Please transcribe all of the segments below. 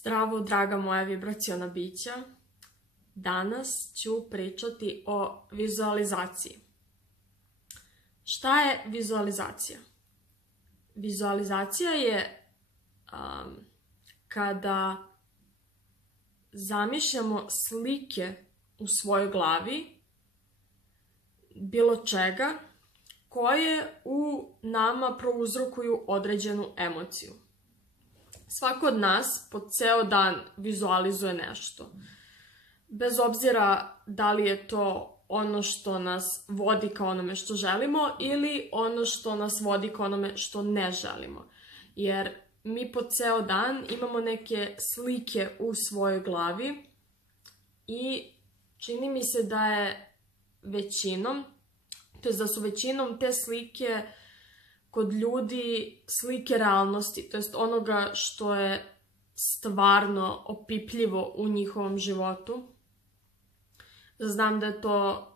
Zdravo, draga moja vibraciona bića. Danas ću pričati o vizualizaciji. Šta je vizualizacija? Vizualizacija je kada zamišljamo slike u svojoj glavi bilo čega koje u nama prouzrokuju određenu emociju. Svako od nas po ceo dan vizualizuje nešto. Bez obzira da li je to ono što nas vodi ka onome što želimo ili ono što nas vodi ka onome što ne želimo. Jer mi po ceo dan imamo neke slike u svojoj glavi i čini mi se da je većinom, to je da su većinom te slike kod ljudi slike realnosti, to jest onoga što je stvarno opipljivo u njihovom životu. Znam da je to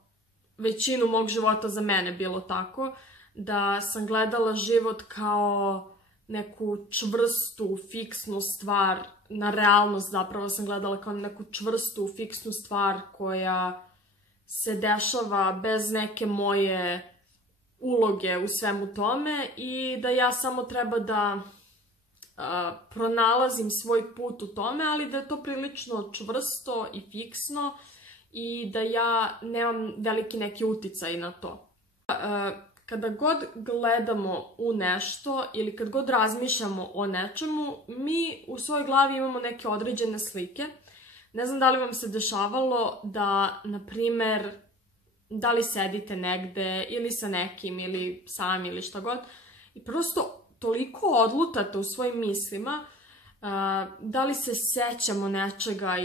većinu mog života za mene bilo tako, da sam gledala život kao neku čvrstu, fiksnu stvar, na realnost zapravo sam gledala kao neku čvrstu, fiksnu stvar koja se dešava bez neke moje uloge u svemu tome i da ja samo treba da pronalazim svoj put u tome, ali da je to prilično čvrsto i fiksno i da ja nemam veliki neki uticaj na to. Kada god gledamo u nešto ili kad god razmišljamo o nečemu, mi u svojoj glavi imamo neke određene slike. Ne znam da li vam se dešavalo da, na primer, da li sedite negde ili sa nekim ili sami ili šta god i prosto toliko odlutate u svojim mislima, da li se sećamo nečega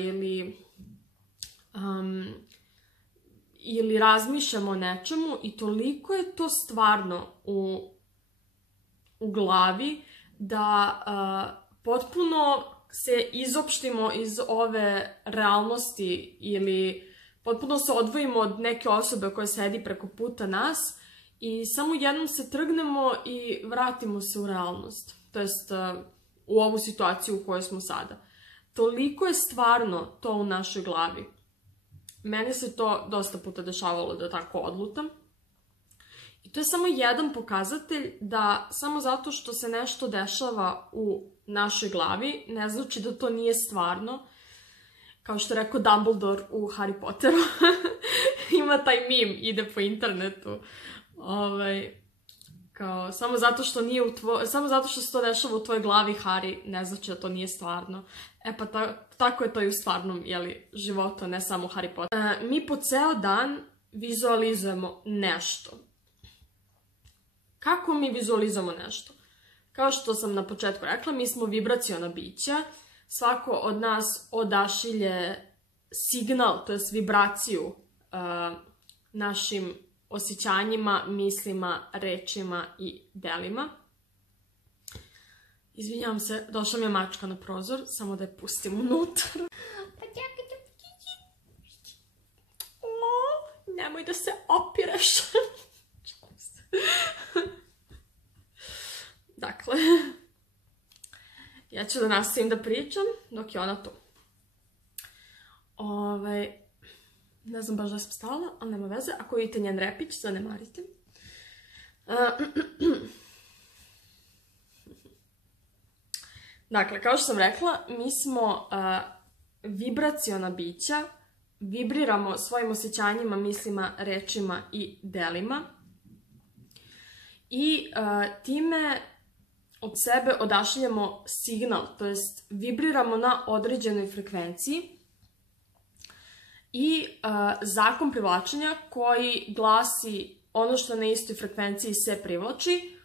ili razmišljamo o nečemu i toliko je to stvarno u glavi da potpuno se izopštimo iz ove realnosti ili potpuno se odvojimo od neke osobe koja sedi preko puta nas i samo jednom se trgnemo i vratimo se u realnost. To jest u ovu situaciju u kojoj smo sada. Toliko je stvarno to u našoj glavi. Meni se to dosta puta dešavalo da tako odlutam. I to je samo jedan pokazatelj da samo zato što se nešto dešava u našoj glavi ne znači da to nije stvarno. Kao što je rekao Dumbledore u Harry Potteru. Ima taj meme, ide po internetu. Samo zato što se to dešava u tvojoj glavi, Harry, ne znači da to nije stvarno. Pa tako je to i u stvarnom životu, ne samo Harry Potter. Mi po ceo dan vizualizujemo nešto. Kako mi vizualizujemo nešto? Kao što sam na početku rekla, mi smo vibraciona bića. Svako od nas odašilje signal, to jest vibraciju našim osjećanjima, mislima, rečima i delima. Izvinjavam se, došla mi je mačka na prozor, samo da je pustim unutra. Nemoj da se opireš. Dakle, ja ću da nastavim da pričam dok je ona tu. Ne znam baš da sam stala, ali nema veze. Ako vidite njen repić, zanemarite. Dakle, kao što sam rekla, mi smo vibraciona bića, vibriramo svojim osjećanjima, mislima, rečima i delima i time od sebe odašiljamo signal, to jest vibriramo na određenoj frekvenciji i zakon privlačenja koji glasi ono što na istoj frekvenciji se privlači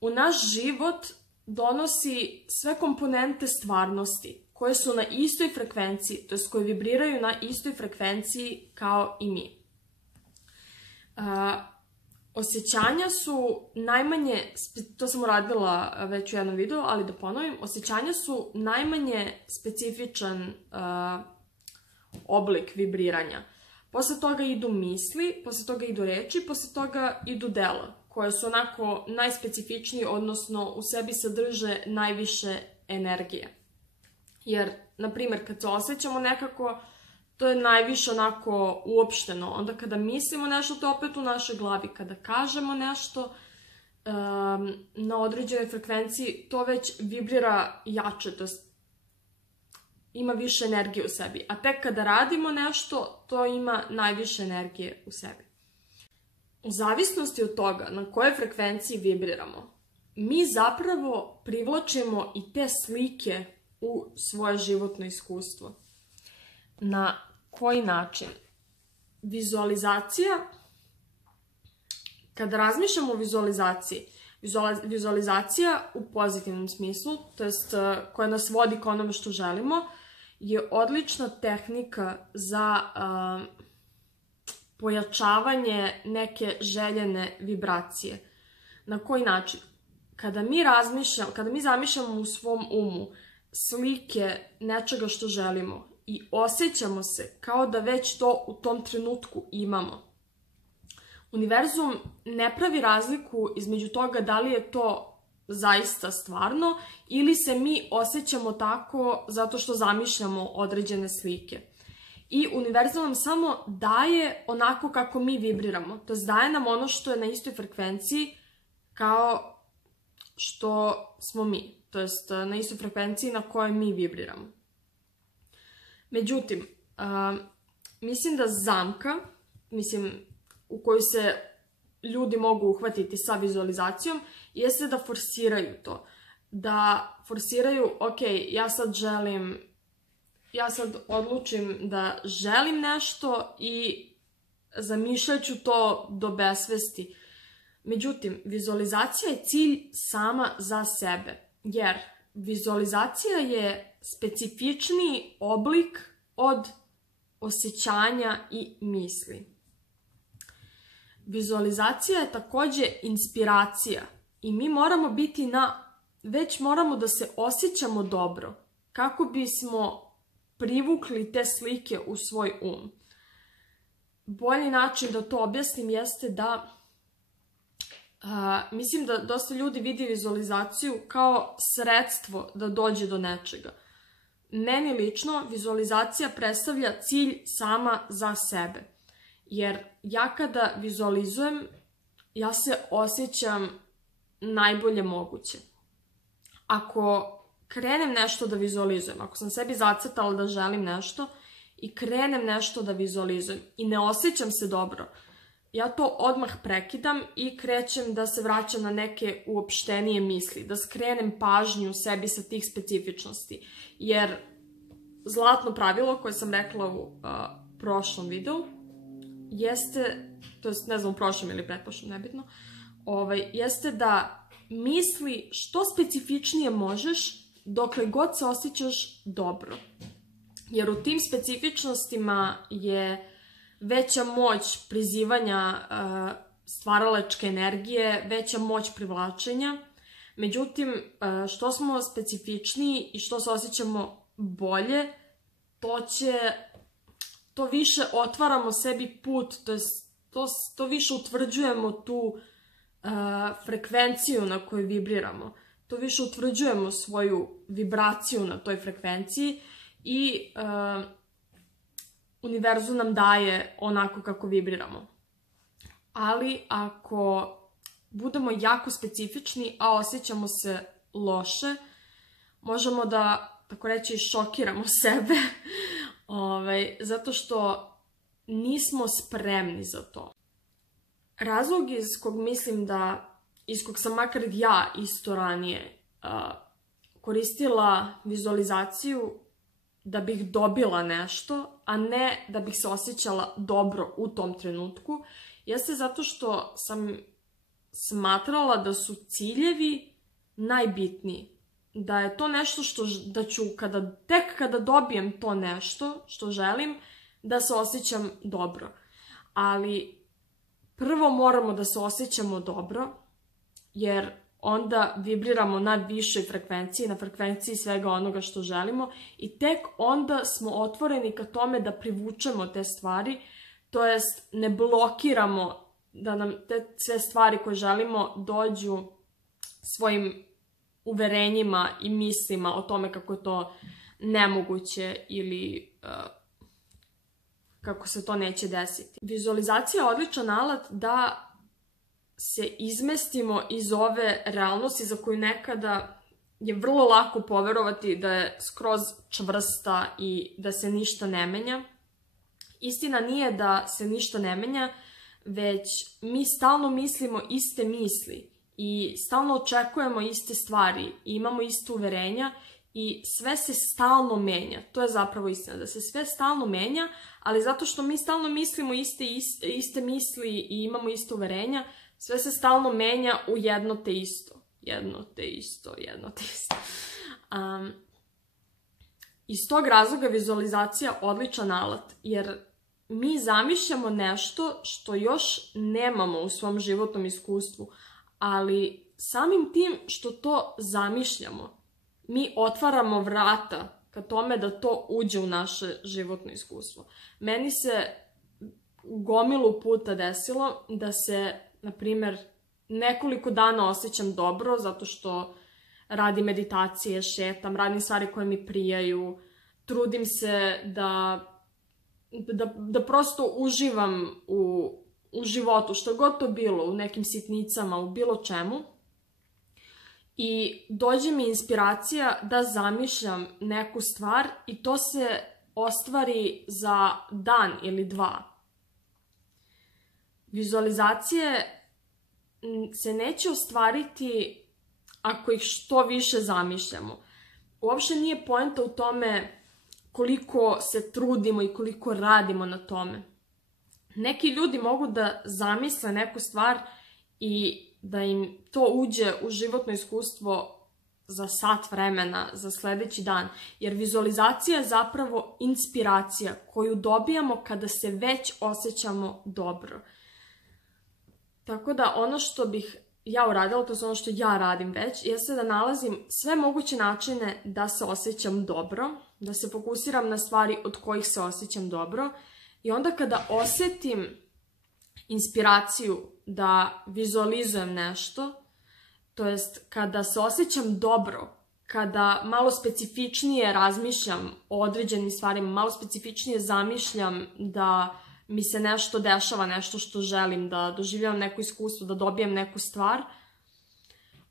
u naš život donosi sve komponente stvarnosti koje su na istoj frekvenciji, to jest koje vibriraju na istoj frekvenciji kao i mi. Osjećanja su najmanje, to sam uradila već u jednom videu, ali da ponovim, osjećanja su najmanje specifičan oblik vibriranja. Posle toga idu misli, posle toga idu reči, posle toga idu dela, koje su onako najspecifičniji, odnosno u sebi sadrže najviše energije. Jer, na primjer, kad se osjećamo nekako, to je najviše onako uopšteno. Onda kada mislimo nešto, to je opet u našoj glavi. Kada kažemo nešto na određenoj frekvenciji, to već vibrira jače, to ima više energije u sebi. A tek kada radimo nešto, to ima najviše energije u sebi. U zavisnosti od toga na kojoj frekvenciji vibriramo, mi zapravo privlačimo i te slike u svoje životno iskustvo. Na koji način? Vizualizacija, kada razmišljamo o vizualizaciji, vizualizacija u pozitivnom smislu, to jest koja nas vodi ka onome što želimo, je odlična tehnika za pojačavanje neke željene vibracije. Na koji način? Kada mi zamišljamo u svom umu slike nečega što želimo i osjećamo se kao da već to u tom trenutku imamo, univerzum ne pravi razliku između toga da li je to zaista stvarno ili se mi osjećamo tako zato što zamišljamo određene slike. I univerzum nam samo daje onako kako mi vibriramo. To jest daje nam ono što je na istoj frekvenciji kao što smo mi. To jest na istoj frekvenciji na kojoj mi vibriramo. Međutim, mislim da zamka, u koju se ljudi mogu uhvatiti sa vizualizacijom, jeste da forsiraju to. Da forsiraju, ok, ja sad odlučim da želim nešto i zamišljat ću to do besvesti. Međutim, vizualizacija je cilj sama za sebe, jer vizualizacija je specifičniji oblik od osjećanja i misli. Vizualizacija je također inspiracija i mi moramo već moramo da se osjećamo dobro kako bismo privukli te slike u svoj um. Bolji način da to objasnim jeste da mislim da dosta ljudi vidi vizualizaciju kao sredstvo da dođe do nečega. Meni lično vizualizacija predstavlja cilj sama za sebe. Jer ja kada vizualizujem, ja se osjećam najbolje moguće. Ako krenem nešto da vizualizujem, ako sam sebi zacrtala da želim nešto i krenem nešto da vizualizujem i ne osjećam se dobro, ja to odmah prekidam i krećem da se vraćam na neke uopštenije misli, da skrenem pažnju sebi sa tih specifičnosti. Jer zlatno pravilo koje sam rekla u prošlom videu jeste, to jest ne znam u prošlom ili pretprošlom, nebitno, jeste da misli što specifičnije možeš dokle god se osjećaš dobro. Jer u tim specifičnostima je veća moć prizivanja stvaralačke energije, veća moć privlačenja. Međutim, što smo specifičniji i što se osjećamo bolje, to više otvaramo sebi put, to više utvrđujemo tu frekvenciju na kojoj vibriramo. To više utvrđujemo svoju vibraciju na toj frekvenciji i univerzum nam daje onako kako vibriramo. Ali ako budemo jako specifični, a osjećamo se loše, možemo da, tako reći, šokiramo sebe, zato što nismo spremni za to. Razlog iz kog sam makar ja isto ranije koristila vizualizaciju da bih dobila nešto, a ne da bih se osjećala dobro u tom trenutku, jeste zato što sam smatrala da su ciljevi najbitniji. Da je to nešto da ću tek kada dobijem to nešto što želim, da se osjećam dobro. Ali prvo moramo da se osjećamo dobro, jer onda vibriramo na višoj frekvenciji, na frekvenciji svega onoga što želimo i tek onda smo otvoreni ka tome da privučemo te stvari, to jest ne blokiramo da nam te sve stvari koje želimo dođu svojim uverenjima i mislima o tome kako je to nemoguće ili kako se to neće desiti. Vizualizacija je odličan alat da se izmestimo iz ove realnosti za koju nekada je vrlo lako poverovati da je skroz čvrsta i da se ništa ne menja. Istina nije da se ništa ne menja, već mi stalno mislimo iste misli i stalno očekujemo iste stvari i imamo iste uverenja i sve se stalno menja. To je zapravo istina, da se sve stalno menja, ali zato što mi stalno mislimo iste misli i imamo iste uverenja, sve se stalno menja u jedno te isto. Iz tog razloga vizualizacija odličan alat, jer mi zamišljamo nešto što još nemamo u svom životnom iskustvu, ali samim tim što to zamišljamo, mi otvaramo vrata ka tome da to uđe u naše životno iskustvo. Meni se gomilu puta desilo da se, na primer, nekoliko dana osjećam dobro zato što radim meditacije, šetam, radim stvari koje mi prijaju, trudim se da prosto uživam u životu, što god to bilo, u nekim sitnicama, u bilo čemu. I dođe mi inspiracija da zamišljam neku stvar i to se ostvari za dan ili dva. Vizualizacije se neće ostvariti ako ih što više zamišljamo. Uopšte nije poenta u tome koliko se trudimo i koliko radimo na tome. Neki ljudi mogu da zamisle neku stvar i da im to uđe u životno iskustvo za sat vremena, za sledeći dan. Jer vizualizacija je zapravo inspiracija koju dobijamo kada se već osjećamo dobro. Tako da ono što bih ja uradila, to je ono što ja radim već, jeste da nalazim sve moguće načine da se osjećam dobro, da se fokusiram na stvari od kojih se osjećam dobro i onda kada osetim inspiraciju da vizualizujem nešto, to jest kada se osjećam dobro, kada malo specifičnije razmišljam o određenim stvarima, malo specifičnije zamišljam da mi se nešto dešava, nešto što želim, da doživljavam neko iskustvo, da dobijem neku stvar,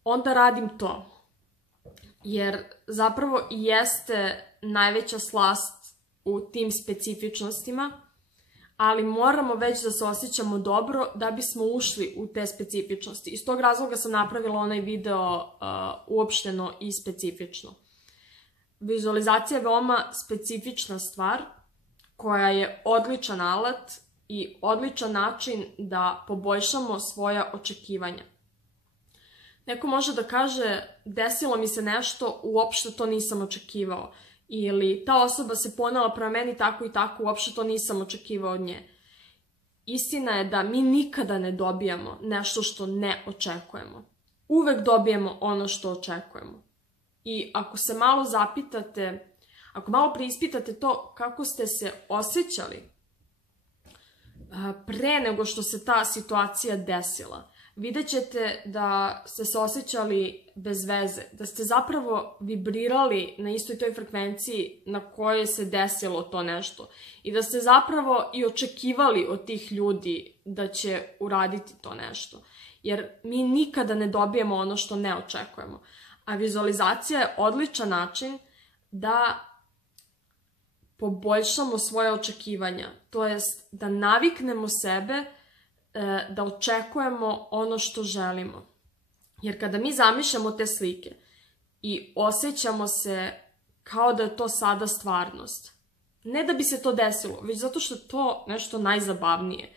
onda radim to. Jer zapravo i jeste najveća slast u tim specifičnostima, ali moramo već da se osjećamo dobro da bismo ušli u te specifičnosti. Iz tog razloga sam napravila onaj video uopšteno i specifično. Vizualizacija je veoma specifična stvar koja je odličan alat i odličan način da poboljšamo svoja očekivanja. Neko može da kaže, desilo mi se nešto, uopšte to nisam očekivao. Ili ta osoba se ponela prema meni tako i tako, uopšte to nisam očekivao od nje. Istina je da mi nikada ne dobijamo nešto što ne očekujemo. Uvek dobijemo ono što očekujemo. I ako se malo zapitate, ako malo preispitate to kako ste se osjećali pre nego što se ta situacija desila, vidjet ćete da ste se osjećali bez veze, da ste zapravo vibrirali na istoj toj frekvenciji na kojoj se desilo to nešto i da ste zapravo i očekivali od tih ljudi da će uraditi to nešto. Jer mi nikada ne dobijemo ono što ne očekujemo. A vizualizacija je odličan način da poboljšamo svoje očekivanja, to jest da naviknemo sebe da očekujemo ono što želimo. Jer kada mi zamišljamo te slike i osjećamo se kao da je to sada stvarnost, ne da bi se to desilo, već zato što je to nešto najzabavnije.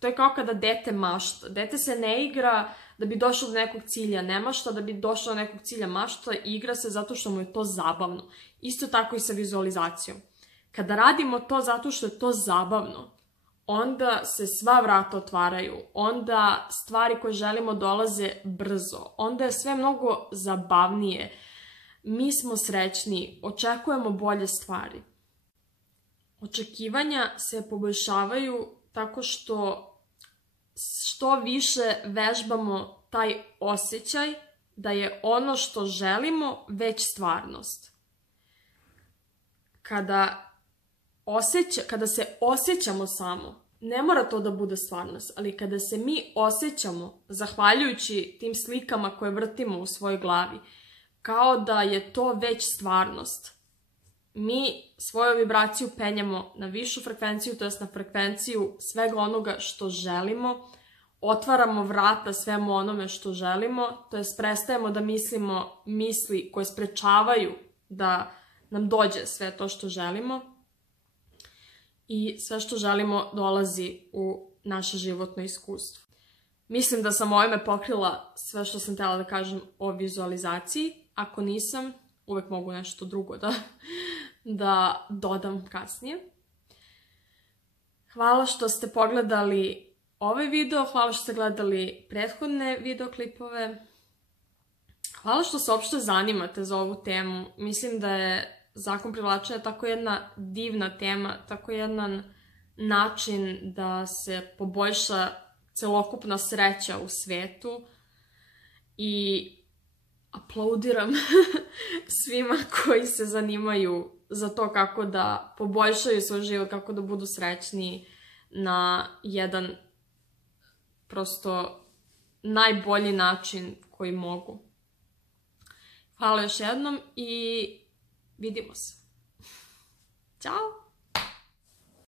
To je kao kada dete mašta. Dete se ne igra da bi došlo do nekog cilja, ne mašta da bi došlo do nekog cilja, mašta, igra se zato što mu je to zabavno. Isto tako i sa vizualizacijom. Kada radimo to zato što je to zabavno, onda se sva vrata otvaraju, onda stvari koje želimo dolaze brzo, onda je sve mnogo zabavnije, mi smo srećni, očekujemo bolje stvari. Očekivanja se poboljšavaju tako što više vežbamo taj osjećaj da je ono što želimo već stvarnost. kada se osjećamo samo, ne mora to da bude stvarnost, ali kada se mi osjećamo, zahvaljujući tim slikama koje vrtimo u svojoj glavi, kao da je to već stvarnost, mi svoju vibraciju penjemo na višu frekvenciju, to jest na frekvenciju svega onoga što želimo, otvaramo vrata svemu onome što želimo, to jest prestajemo da mislimo misli koje sprečavaju da nam dođe sve to što želimo i sve što želimo dolazi u naše životno iskustvo. Mislim da sam ovime pokrila sve što sam htjela da kažem o vizualizaciji. Ako nisam, uvek mogu nešto drugo da dodam kasnije. Hvala što ste pogledali ovaj video, hvala što ste gledali prethodne videoklipove. Hvala što se uopšte zanimate za ovu temu. Mislim da je zakon privlačenja tako jedna divna tema, tako jedan način da se poboljša celokupna sreća u svetu i aplaudiram svima koji se zanimaju za to kako da poboljšaju svoj život, kako da budu srećni na jedan prosto najbolji način koji mogu. Hvala još jednom i vidimo se. Ćao!